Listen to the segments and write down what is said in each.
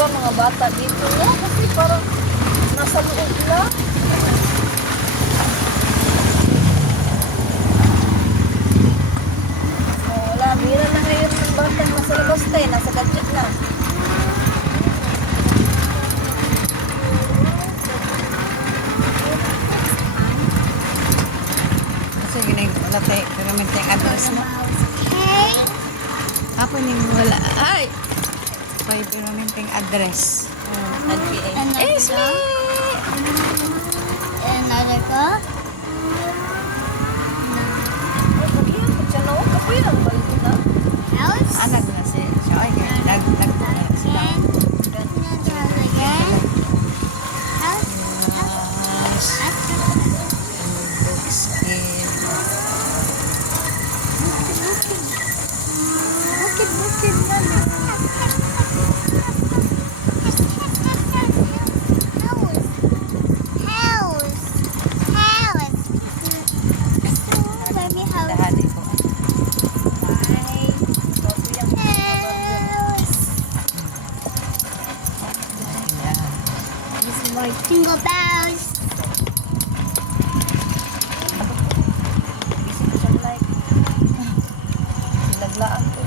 iba mga bata dito na kasi parang nasa loob na. Oh, wala, bira na ngayon ng bata nasa labas tayo, nasa gadget na. Kasi ginag wala kay pyramid tayong address na. Okay. Apo ning wala. Ay! Kay pyramid tayong address. Another It's me! Another go. Kapiyan, siya na, kapiyan, balik na. House. Anag na si siya. Ay, kaya nag nag nag sila. Another again. House. Yes. House. Books in. Bukid, bukid na lang. House. House. House. Baby house. Dahali ko. Bye. Kapiyan, House. This is my jingle bells. Isip ko siyang like. Sinaglaan ko.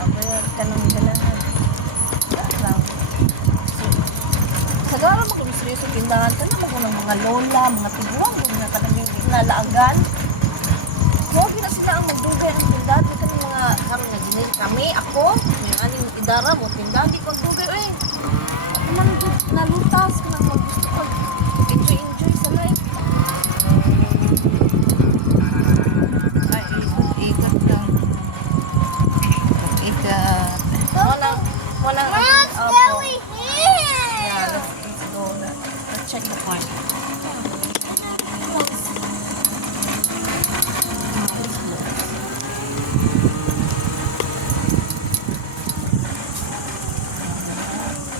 Ako yan, kanang ganahan. Wala lang. Sagara mo kung seryoso tindahan ka naman kung ng mga lola, mga tiguang, kung na kanang nalaagan. Huwag na sila ang magdugay ng. Ito ng mga kami na ginil kami, ako, yung aning idara mo, tindahan, di ko magdugay. Eh, ako man nalutas, kanang maggusto ko. Enjoy-enjoy sa life. Ay, ikot, ikot lang. Ikot. Walang, walang, What's Opo. going Yeah, here? let's, let's go na. Let's check the point.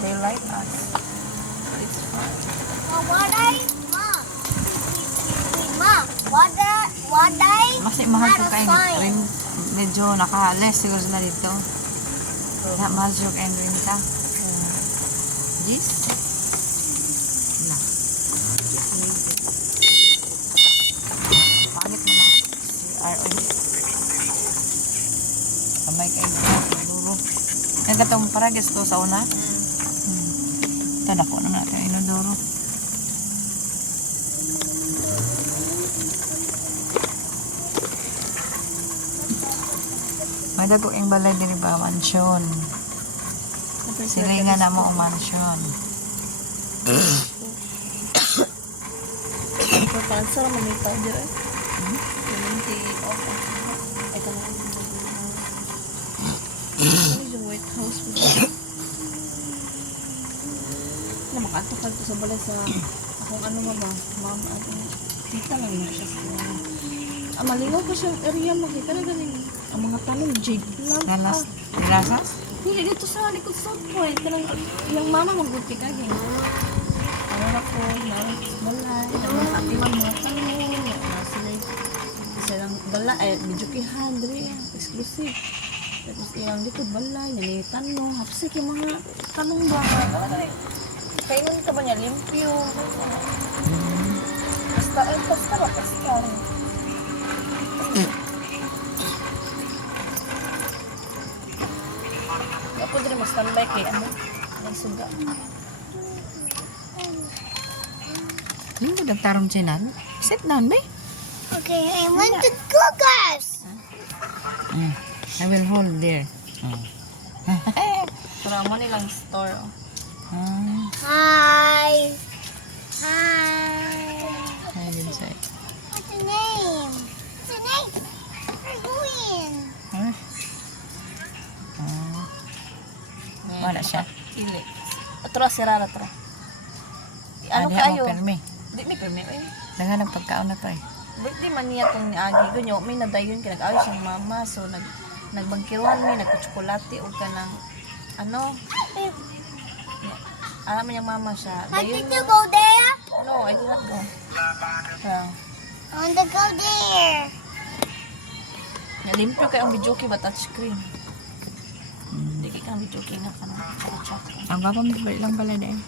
They like us. It's fine. Oh, what I mom? Mom, what I what I Mas mahal ko Not a kayo. sign. Rin, naka-less siguro na dito. Na, mahal ko kayo rin ka. Yes. Na. Pangit mo na. Si RO. Kamay kayo. Duro. Yan katong paragas to sa una. Hmm. Ito na ko na natin. Inodoro. May dago yung balay diri ba mansyon. Silingan na mo ang mansyon. Parang sarap mamita dyan eh. Yung ti off. Ito na. Ano yung White House mo? Na makatakal ko sa balay sa akong ano ma ba? Ma'am, ano? Kita lang na siya sa Ah, malinaw ko siyang area makita na galing. Ang mga tanong, jade lang. Nalas. Nilasas? hindi, dito sa likod South Point. Kanang, yung mama magbuti ka, geng. Ano na ko, sa balay. Naroon sa atiman mga tanong. Sila isa lang balay. Eh, medyo kihan, dali. Exclusive. Tapos iyang likod balay, nanitan mo. Hapsik yung mga tanong ba? Kaingon ka ba niya? Limpyo. Basta, eh, basta ba? Basta rin. Standby kay ano? Nagsuga. Ano ba nagtarong chinan? Sit down, bay. Okay, I want to cook us. Mm. I will hold there. Mm. Pero mo nilang store. Oh. Ah, Hi. Hi. Wala siya. Ili. Atro, sira na tro. Ano mo kayo? permi. Di mi permi. Ay, Daga nagpagkaon na pa eh. Di man niya tong niagi ganyo. May nadayon ka nag-ayos siyang mama. So, nag nagbangkiruan mi, nagkutsokolate o ka ng ano. Eh, alam mo yung mama siya. Dayon did you go there? No, I did not go. Ah. I want to go there. Nalimpyo kay ang videoke ba touchscreen? Ka ng video king nga ka ng chat Ang gapa mo lang pala dahil.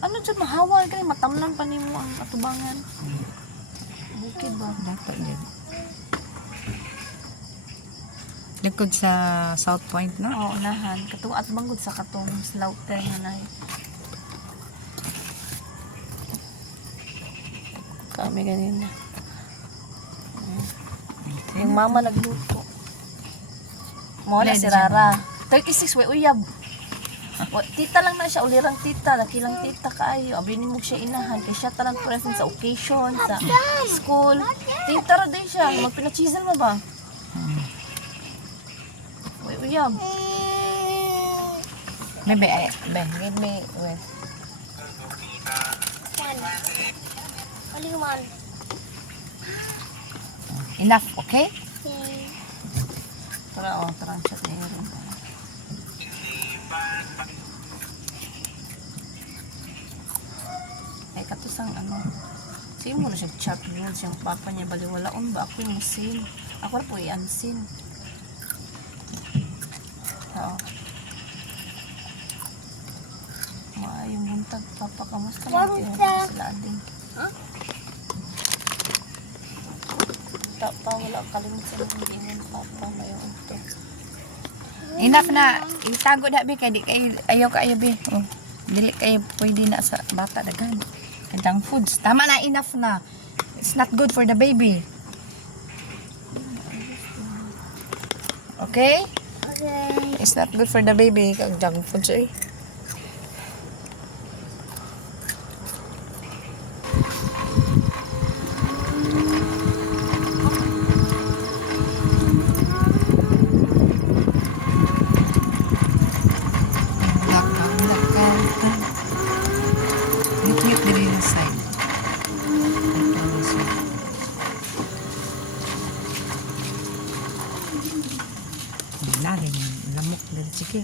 Ano dyan, mahawal kay matamlan pa nimo ang atubangan. Bukid ba? Dapat yun. Likod sa South Point, no? Oo, unahan. Katong at banggod sa katong slaughter nga na. Kami ganina. Yung mama nagluto. Mo na si Rara. 36 way uyab. Wa- Tita lang na siya, ulirang tita, lakilang tita kaayo. Abi ni mo siya inahan kay siya talang present sa occasion, sa school. Tita ra din siya, magpinachisan mo ba? Way uyab. Maybe, ay, be, give me, wait. One. Enough, okay? Okay. Tara, oh, tara, chat na yun. Ay, katusang ano. Sige mo na siya chat yun. Siyang papa niya baliwalaon ba? Ako yung musin. Ako na po i-ansin. Oo. Maayong buntag, papa. Kamusta na Buntag. sila ading? Huh? Papa, wala kalimut sa mga papa. Mayroon ito. Enough na, itago na, be, kaya di kayo, ayaw kayo, be. Oh, dili kayo pwede na sa bata dagan. Kantang foods. Tama na, enough na. It's not good for the baby. Okay? Okay. It's not good for the baby. Kag junk food siya eh. Lakang, lakang. Ngit-ngit diri na side. Ito, side. Lalim, lamok dari sige.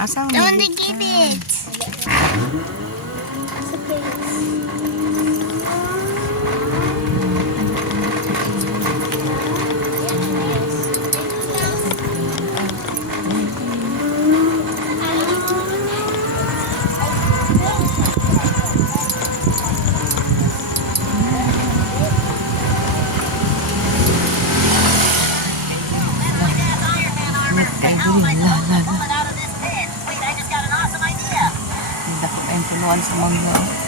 Asa mo? Don't give it. It's okay. Kay diri la la la. Hindi ko kayong punuan sa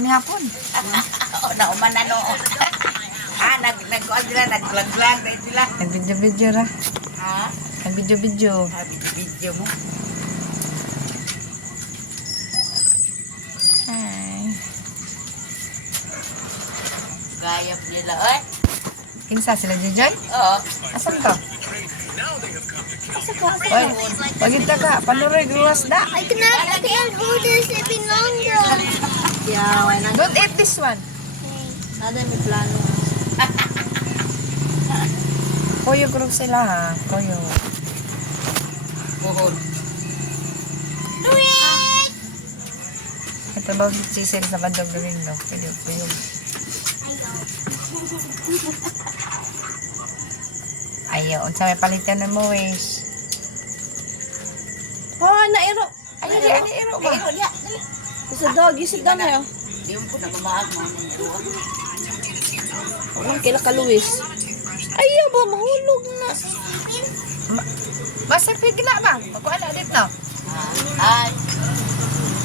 Ha? Nay panihapon. O, na umana no. ah, nag nag sila nag-vlog-vlog na sila. Nag-video-video ra. Ha? Nag-video-video. Ah, video-video mo. Hi. Gayap nila, oy. Kinsa sila Jojoy? Oo. Asan to? Oy, wag kita ka. Panuroy gruwas da. I cannot, I can't hold this any longer. Yeah, why not? Don't eat this one. Nada may plano. Koyo group sila ha. Koyo. Buhol. Do it! Ito ba si Chisel sa bandog gawin no? Koyo, koyo. Ayaw, unsa may palitan na mo, wish. Oh, nairo. Ay, ay, ay, iro ba? Pero ya, Isa dog, isa dog na yun. di mo ko nagmamahal mo. Kila ka, Luis. Ayaw ba, mahulog na. Basta pigna ba? Ako ala dito. Ay,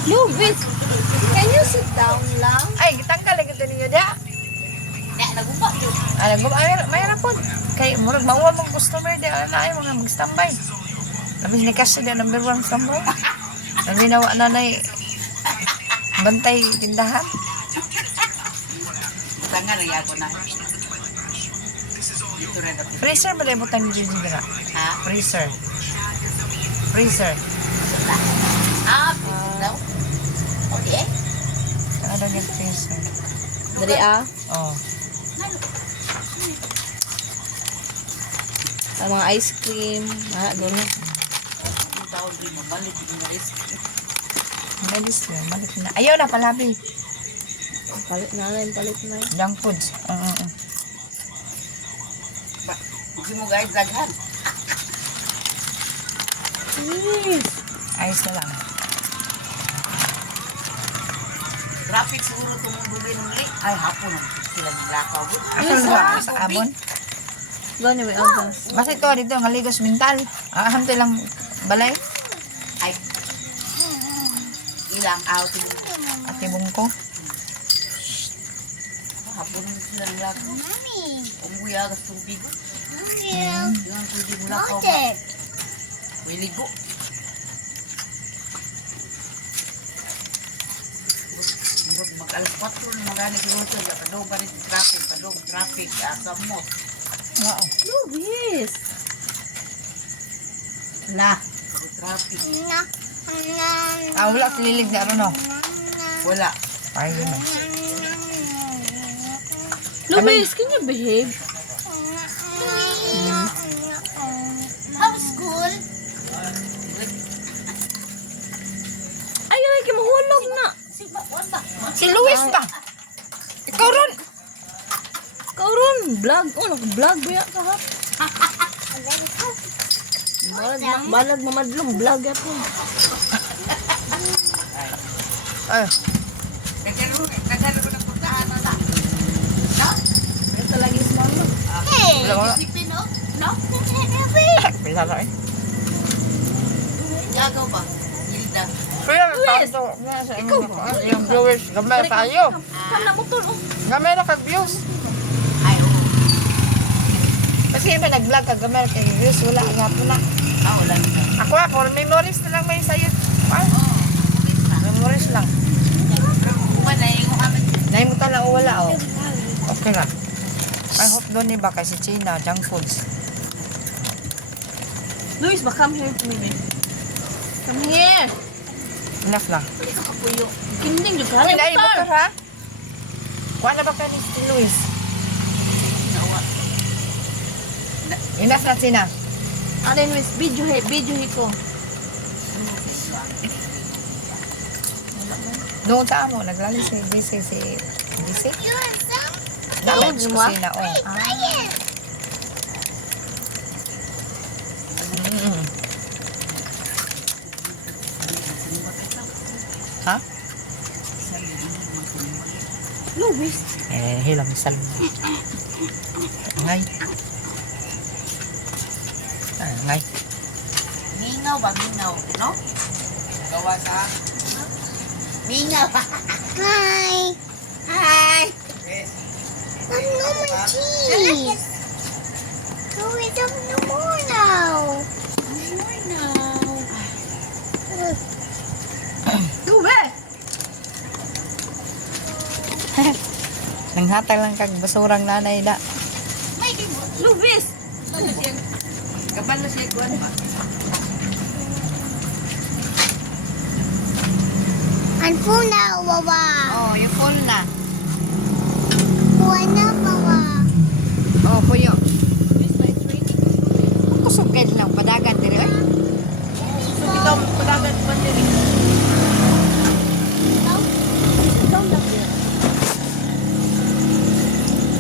Luis, can you sit down lang? Ay, gitanggal lagi ito ninyo da. na nagumpa yun. Ano, gum ay, may po. Kay, murag mauwa mong customer di ano ay mga mag-standby. Labis ni kasi di number one standby. Labi na na na bantay tindahan. Tanga na yago na. Freezer ba butang ni Gigi dira? Ha? Freezer. Freezer. Ah, no? O di eh? Ano yung freezer? Dari ah. Oh. Ang mga ice cream. Ah, doon. Yung tao di mabalik yung risk. Malis yun. Malik na. Ayaw na palabi. Palit na rin, palit na rin. Junk foods. Oo. oo, oo. Hindi mo guys daghan. Ayos na lang. Traffic siguro tumuduloy ng lake. Ay, hapon na. Sila nilakaw. Ako ba sa abon? Yung may ogas. Basta ito dito ang haligos mental. Aham to lang balay. Ay. Ilang out mo. At ibong ko. Hapon na sila nilakaw. Mommy. Umuya gas tubig. Mommy. Yung pwede mo lakaw. Got it. May ligo. Mag mag alas 4 na magani siguro ito. Padong pa rin sa traffic. Padong traffic. Asa mo. Wow. Luis! La. Pag traffic. Na. Na. Ah, wala kililig na ano no. Wala. Ay, yun. Luis, can you behave? How's school? Ay, ay, kimahulog na. Si Luis pa. Ikaw ron. Kauron, vlog. Oh, nag-vlog ba yan kahap? Balag, balag mamadlong vlog ako. Ay, Nagkano nagkano na puntahan na lang. No? Ito lagi sa mama. Hey. Isipin no? No? Pila na eh. Yagaw ba? Hilda. Pero ito, ikaw yung viewers, gamay tayo. Kam na motor, oh. Gamay na kag-views. Kasi ba nag-vlog ka gamay kay views, wala nga po na. Ah, wala na. Ako ah, for memories na lang may sayo. Na. memories lang. Na yung amin. Naimutan lang o wala oh. Okay na. I hope doon iba kasi China, junk foods. Luis, ba come here to me, babe. Come here. Enough lang. Hindi ka kapuyo. Kinding, yung Ay, ay, motor ha? Kuha na ba ka ni Luis? Enough na China. Ano yun, Luis? Video, he, video he ko. Doon sa amo, naglali si DC si DC. Sa mo, ah? kusina, oh. It. Mm. Ha? Luis. Eh, hilang sal. Ngay. Ngay. Mingaw ba? Mingaw. No? Gawa sa... Mingaw. Hi. Hi. Ano my cheese? Go it up no more now. No more now. Luis! Nanghatag lang kag basurang nanay da. Luis! Kabal na siya kuwan ba? And phone now, Wawa. Oh, yung phone na. Phone na, Wawa. Oh, puyo. Kusog kayo lang, padagan diri ay. Ito, padagan pa din.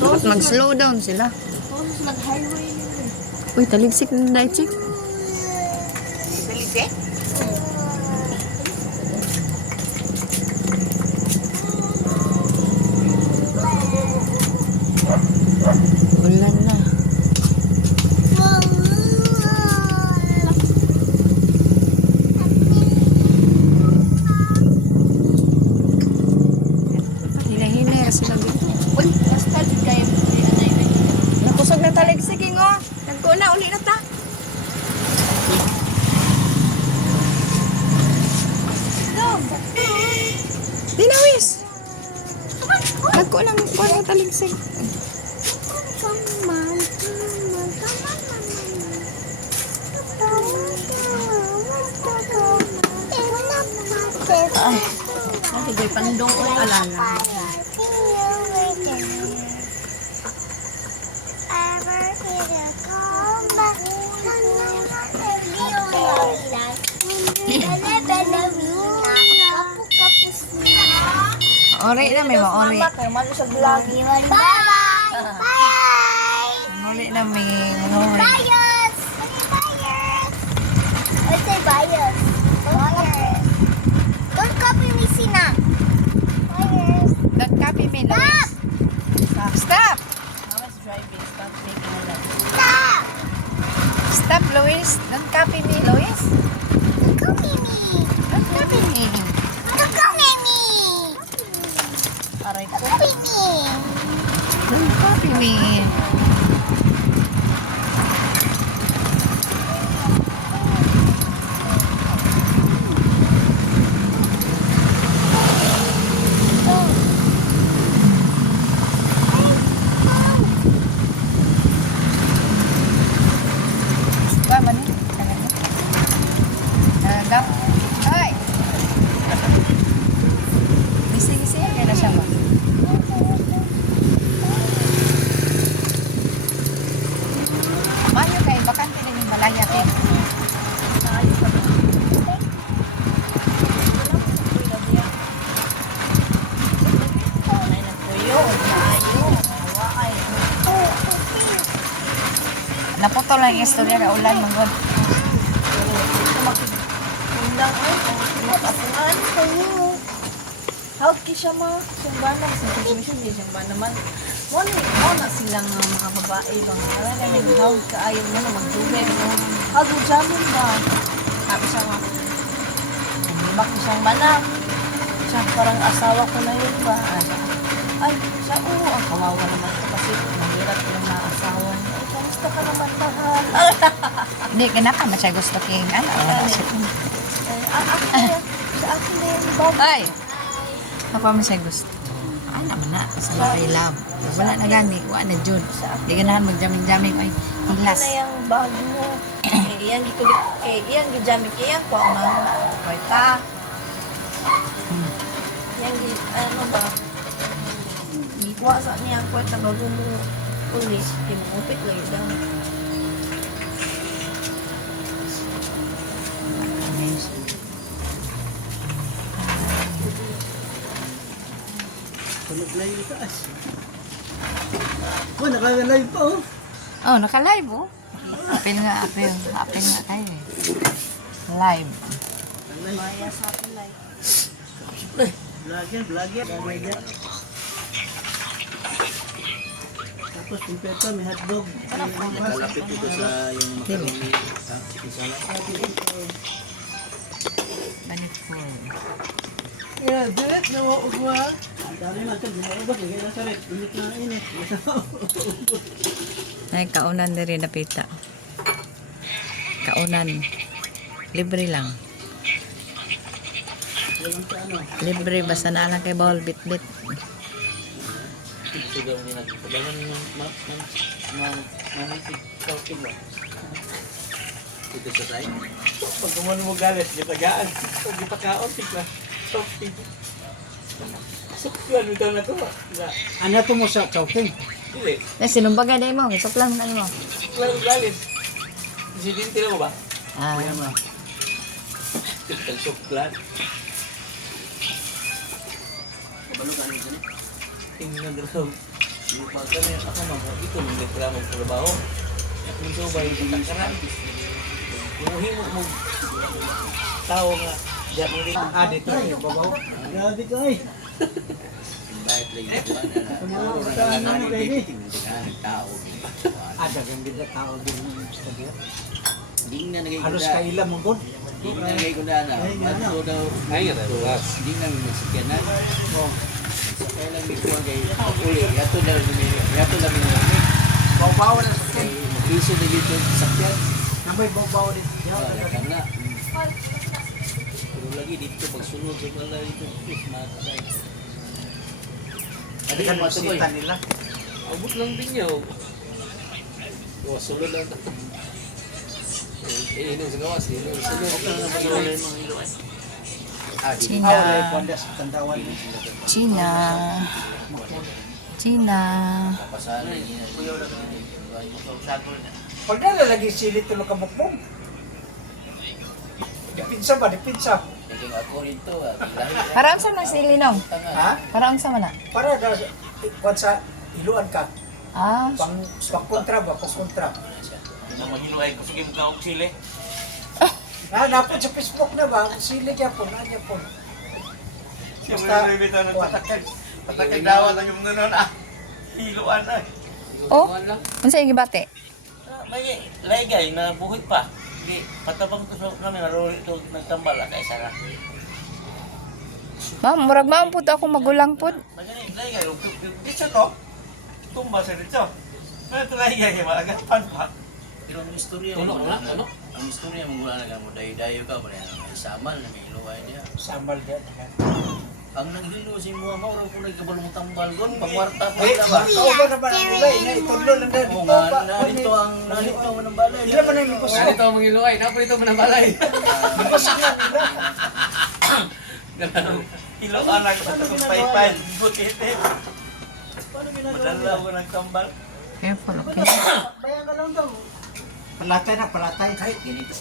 Tapos mag-slow down sila. Yun. Uy, taligsik na dahil chick. Bilis eh? Ulan na. Hinahinay sila dito. Uy, last time kayo. Ano yun? ng talig. Sige ngo. Nagkuna, uli na ta. Dinawis. Nagko ng kuha ng talig. Sige. Come on, come on, come on. Nahigay pandong o alala. Ori na may vlog. Bye! Bye! Ori na may ori. Bias! Bias! I say Sina. Bias. Don't copy me, Luis. Stop! Mama's driving. Stop making a lot. Stop! Stop, Luis. Don't copy me, Luis. Don't copy me. Don't copy me. Don't copy me. Ko. Copy me. Don't copy me. Ba, man eh. Nagap. Ay! Gisi-gisi. Kaya na siya mo. Mayo kay bakante din yung balaya tin. Ay, nagpuyo. Maayo. Awa ay. Naputol lang yung istorya ka ulan. Matapungan. Hawag ki siya ma. Sumbana. Sa situation di sumbana man. Wala mo na silang uh, mga babae bang wala na may hawag ka ayaw mo na magdugay no. Hawag mo jamin ba? Sabi siya nga. Bakit siyang manang? Siya parang asawa ko na yun ba? Ano? Ay, siya oo. Ang kawawa naman ito kasi mahirap yung mga asawa. Ay, kamusta ka naman mahal? Hindi, ganapa man siya gusto king ano. wala siya. Ay, ah, akin na yan. Sa akin na yan, Bob. Ay! Apa man siya gusto? Ano man na, sa love. Wala na gani, wala na jud. Di ganahan magjamin-jamin ay hilas. na yung bag mo. Eh, iyan, gikulit. Eh, iyan, gijamit kaya ko ang mga kwarta. Iyan, gi- ano ba? Gikuha sa niya ang kwarta bago mo ulis. Di mo upit lang yun. Nag-live taas. Oh, naka-live pa oh. Oh, naka-live oh. Apil nga, apil. Apil nga tayo eh. Live. Maya sa akin like. Vlogger, vlogger. Vlogger. Tapos kumpleto, may hotdog. Nakalapit ito sa yung macaroni. chicken salad. Banit full. Yeah, direct na mo ugwa. Ang dami man ito, binaubos. Lagay na sa red. Init na init. Ay, kaunan na rin napita. Kaunan. Libre lang. Libre, basta na lang kay bawal bit-bit. Sigaw niya nagpagalan ng manisig sauting ba? Ito sa tayo? Pag kumano mo galit, yung tagaan. Pag ipakaon, tigla. Sauting. Suklan ito na to. Ano to mo sa sauting? Dili. Na sinumbaga day mo, isuklan na mo. Suklan galit. Presidente na mo ba? Ah, ma. Tigla suklan. Kabalo ka nito ni? Tingnan daw. Yung pagka niya, ako mamo, ito nung reklamo sa trabaho. Kung so ba yung takaran? Kumuhin mo mo tao nga. Ah, dito yung babaw. Grabe ka eh. Bakit lang yung buwan na Ano na baby? tao. Ah, dagang na tao din sa diya. Hindi na nagay Halos kuda. kailan mo god. Hindi na nagay na. Ay. Bato daw. Ay, na. Hindi na nagsikyan na. Oh. Kaya lang may kuwan kay uli. Yato daw ni lang ni Bawa na sa Kay mag-iso na dito sa sakyan. Namay bawa din. Ah, datang na. Lagi dito pagsunod sa bala dito, please makakasay. Ano yung mga tuloy? Sita nila. Abot lang din niya. oh. Oh, sunod lang. Eh, inom sa gawas. Inom sunod. Sunod lang mga ilo ay. Ah, China. ba? Wala yung sa tandawan. China. China. Kapasalan. Pag nala lagi sili tulog ka bukbong. Dipinsa ba? Dipinsa. Naging ako rito. ah. Parang sa nang silinong. Ha? Parang sa mana. Para da kwan sa iluan ka. Ah, Pang pang kontra ba? Pang kontra. Ano mahinuay ko sige mo kaog sili. Na napod sa Facebook na ba? Sili kaya po, na niya po. Basta, kwan. Patakag dawa lang yung nanon ah. Hiluan na. Oh? Kuhan lang. unsa yung gibate? Ah, May laygay na buhit pa. Di patabang to sa namin naro ito nagtambal ah, kay sara. Ma'am, murag ma'am pud ako magulang pud. Magani laygay ug Dito to. Tumba sa dito. Ano ito lang yan? Malagapan pa. Pero ang istorya mo wala ano? Ang istorya mo wala na mo dayo-dayo ka ba na samal na may iluway niya. Samal din. Ang naghilo si mo mo ro kung nagkabalong tambal gon pagwarta pa Eh, na ba? ikaw ba naman ang ilay? Na itudlo lang na Oo dito ba? narito ang narito mo ng balay. Hindi naman na yung gusto. Narito ang mga iluway, napo ito mo ng balay. Nga nila. Hiluan na sa paypay. Bukite. Madala ko ng tambal. Careful, okay? Bayan ka lang daw. Palatay na, palatay. Kahit ganito.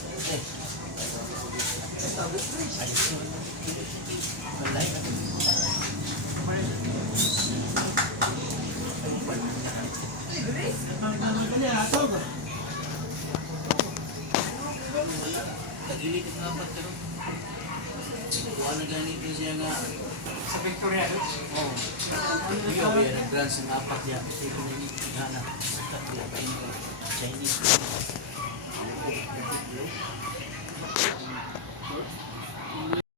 Tagilid ang apat ka ron. Kuha na ganito siya nga. Sa Victoria. Oh. Iyo, yan ang grants ng apat yan. Kasi kung hindi gana. Tatlo yun. Chinese.